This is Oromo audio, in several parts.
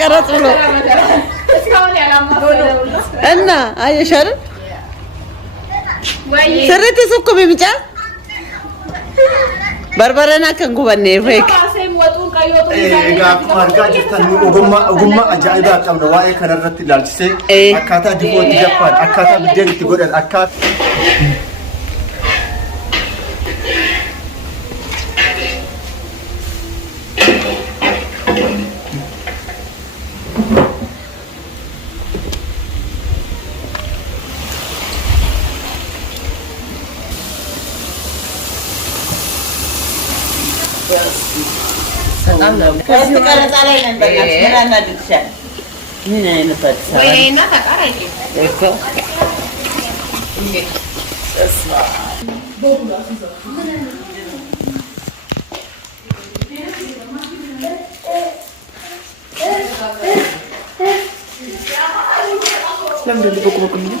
ቀረጽ ብሎ እና አየሻል ስርት ሱኩ ቢምጫ በርበረና ከንጉበኔ ፌክ akkuma argaa jirtan ogummaa ajaa'ibaa qabna waa'ee kanarratti ilaalchisee akkaataa dibootti jaffaan akkaataa biddeen itti godhan كذي كانت علينا البنات مرنا دكشان من أين فتح وين تقرأي إيكو لم تدري بكم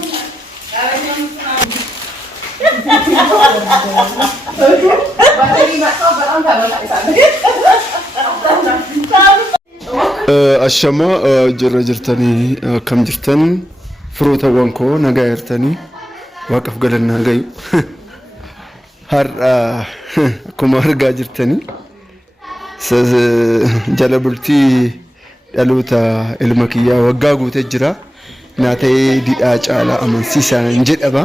ashama jirra jirtanii kam jirtan firootawwan koo nagaa jirtanii waaqaf galannaa gayu har'a akkuma argaa jirtanii jala bultii dhaloota ilma kiyyaa waggaa guutee jira naatee didhaa caalaa amansiisaan jedhama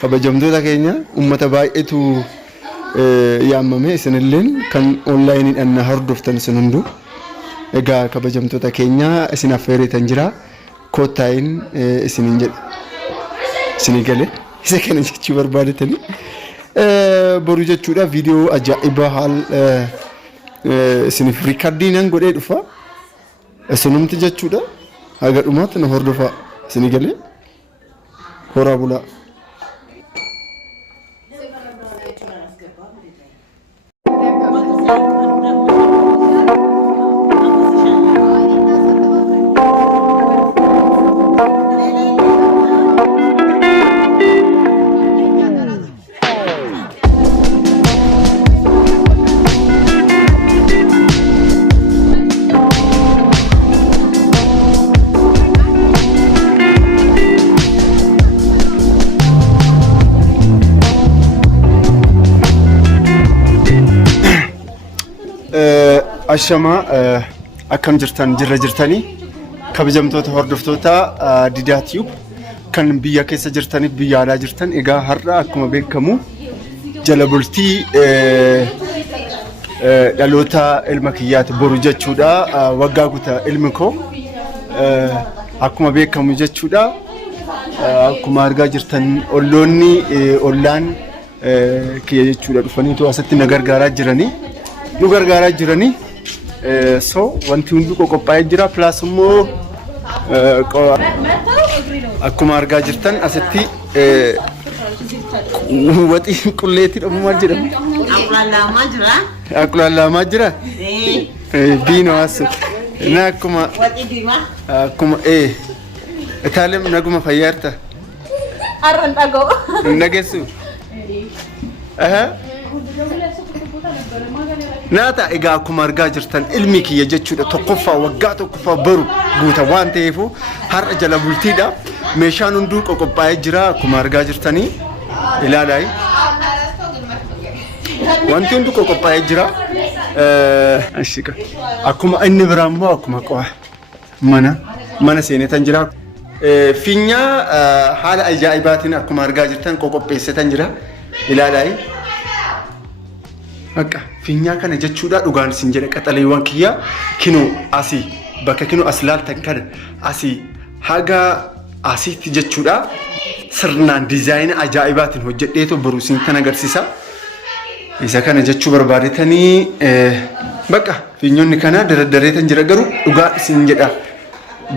kabajamtoota keenya ummata baay'eetu yaamame isinilleen kan onlaayiniidhaan na hordoftan isin hunduu egaa kabajamtoota keenya isin affeereetan jira koottaayin isiniin jedha isinii galee isa kana jechuu barbaadatanii boru jechuudha viidiyoo ajaa'ibaa haal isiniif riikardiinan godhee dhufa isinumti jechuudha haga dhumaatti na hordofaa isinii galee horaa bulaa ashama akkam jirtan jirra jirtanii kabajamtoota hordoftoota Didaa Tube kan biyya keessa jirtaniif biyya alaa jirtan egaa har'a akkuma beekamu jala bultii dhaloota ilma kiyyaati boru jechuudha waggaa guutaa ilmi koo akkuma beekamu jechuudha akkuma argaa jirtan olloonni ollaan kiyya jechuudha dhufaniitu asitti na gargaaraa jiranii nu gargaaraa jiranii so wanti hundi qophaa'ee jira plus immoo akkuma argaa jirtan asitti waxii qulleetti dhamu maal jedhamu aqulaalaamaa jira diinoo asu na akkuma akkuma itaalim naguma fayyaarta arran dhagoo nageessu naata egaa akkuma argaa jirtan ilmi kiyya jechuudha tokkoffaa waggaa tokkoffaa baru guuta waan ta'eef har'a jala bultiidha meeshaan hunduu qophaa'ee jira akkuma argaa jirtanii ilaalaa wanti hunduu qophaa'ee jira ashika akkuma inni biraan immoo akkuma qo'a mana seenetan jira finyaa haala ajaa'ibaatiin akkuma argaa jirtan qopheessetan jira ilaalaa akka finyaa kana jechuudha dhugaan isin jedhe qaxaleewwan kiyya kinu asii bakka kinu aslaaltan kana asii haga asiitti jechuudha sirnaan diizaayina ajaa'ibaatiin hojjedheetu boru isin kan agarsiisa isa kana jechuu barbaadetanii bakka finyoonni kana daradareetan jira garuu dhugaa isin jedha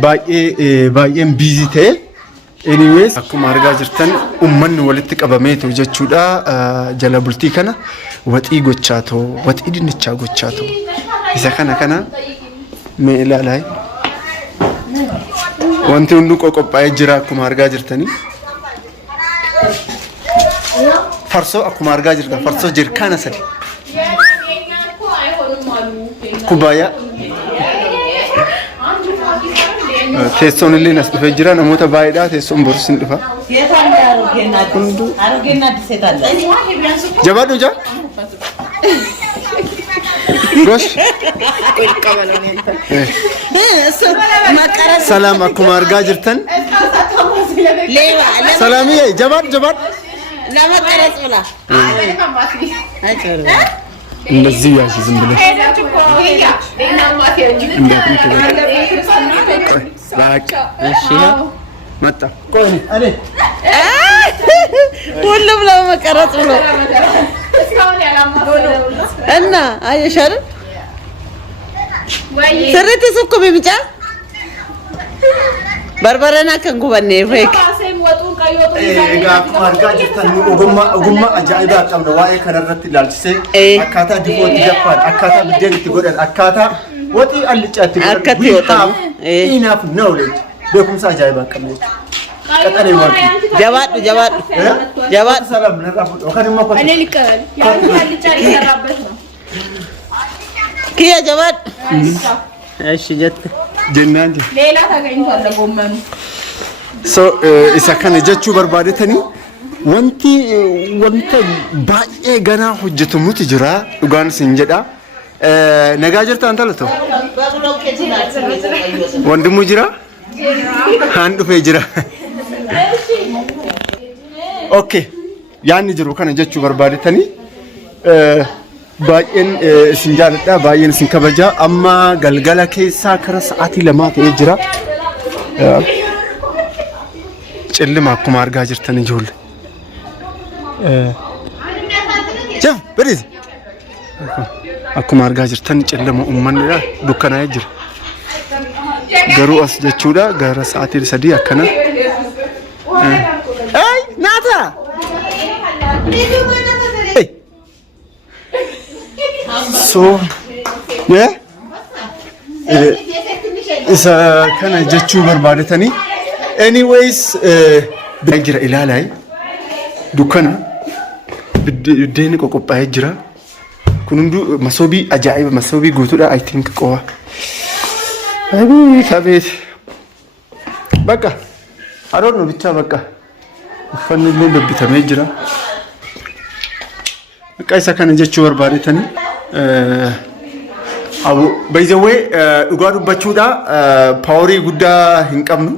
baay'een biizii ta'e anyways akkuma argaa jirtan ummanni walitti qabameetu jechuudha jala bultii kana waxii gochaatoo waxii dinnichaa gochaatoo isa kana mee ilaalaa wanti hundi qophaa'ee jira akkuma argaa jirtanii farsoo akkuma argaa jirtan farsoo jirkaana sadi kubaya teessoon illee nas dhufee jira namoota baay'eedha teessoon borus hin dhufa. የታለ አሮጌና አዲስ ሴት አለ። Jabaadhu jaa. Gosh. Salaam akkuma argaa jirtan. Salaamii jabaad. ለመቀረጽ ብላ እንደዚህ ያዥ ዝም ብለህ መጣ ሁሉም ለመቀረጽ ብሎ እና አየሻል ስሪት ሱኩ ቢምጫ በርበረና ከንጉበኔ ፌክ akkuma argaa jirtan ogummaa ajaa'ibaa qabna waa'ee kanarratti ilaalchisee akkaataa difootti jaffaan akkaataa biddeen itti godhan akkaataa waxii allicaatti godhan enough knowledge beekumsa ajaa'ibaa qabna jabaadhu salaam narraa fudhu yookaan immoo kiyya jabaadhu eeshi jette jennaan jira leelaa tagaintoon gommanu so isa kana jechuu barbaadetanii wanta baay'ee ganaa hojjetamutu jira dhugaan isin jedha nagaa jirtaan talato wandimu jira haan dhufee jira okay yaanni jiru kana jechuu barbaadetanii baay'een isin jaaladha baay'een isin kabajaa amma galgala keessaa kara sa'aatii 2 ta'ee jira cellima akkuma argaa jirtan ijoollee jaa bariis akkuma argaa jirtan cellima uummanni dukkanaa'ee jira garuu as jechuudha gara sa'aatii 3 akkana ay naata so isa kana jechuu barbaadetanii anyways jira ilaalaa dukkana biddeeni qoqophaa'ee jira kun hunduu masoobii ajaa'iba masoobii guutuudha I think qofa tabeet bakka haroon bicha bakka uffanni illee babbitamee jira bakka isa kana jechuu barbaadetanii by the way dhugaa dubbachuudha paaworii guddaa hin qabnu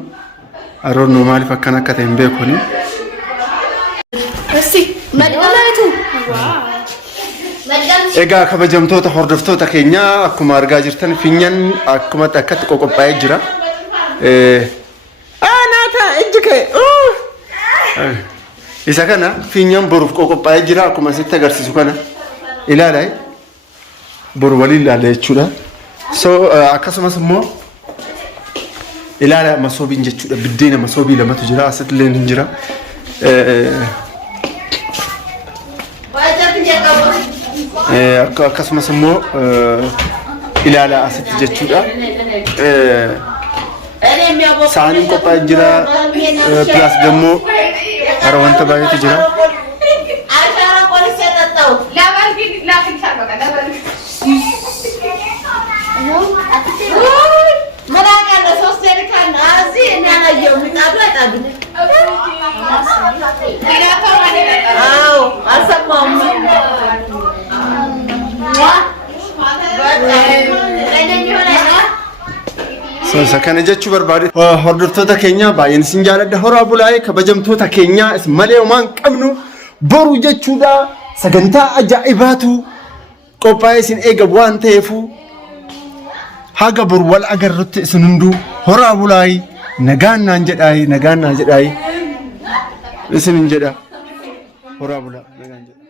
haroon maaliif akkana akka ta'e hin beekoni egaa kabajamtoota hordoftoota keenya akkuma argaa jirtan finyaan akkuma akkatti qoqophaa'ee jira naata ijjike isa kana finyaan boruuf qoqophaa'ee jira akkuma sitti agarsiisu kana ilaalaa boru waliin ilaalee jechuudha so akkasumas immoo ilaala masoobiin jechuudha biddeena masoobii lamatu jira asitti illee hin jira akkasumas immoo ilaala asitti jechuudha saaniin qophaa'ee jira plus dammoo hara wanta baay'eetu jira so sakana jechuu barbaade hordoftoota keenya baay'een isin jaaladha horaa bulaa'ee kabajamtoota keenya is malee homaan qabnu boru jechuudha sagantaa ajaa'ibaatu qophaa'ee isin eega waan ta'eefu haga boru wal agarrutti isin hunduu horaa bulaa'ee nagaan naan jedhaayi isin hin jedha horaa bulaa nagaan jedha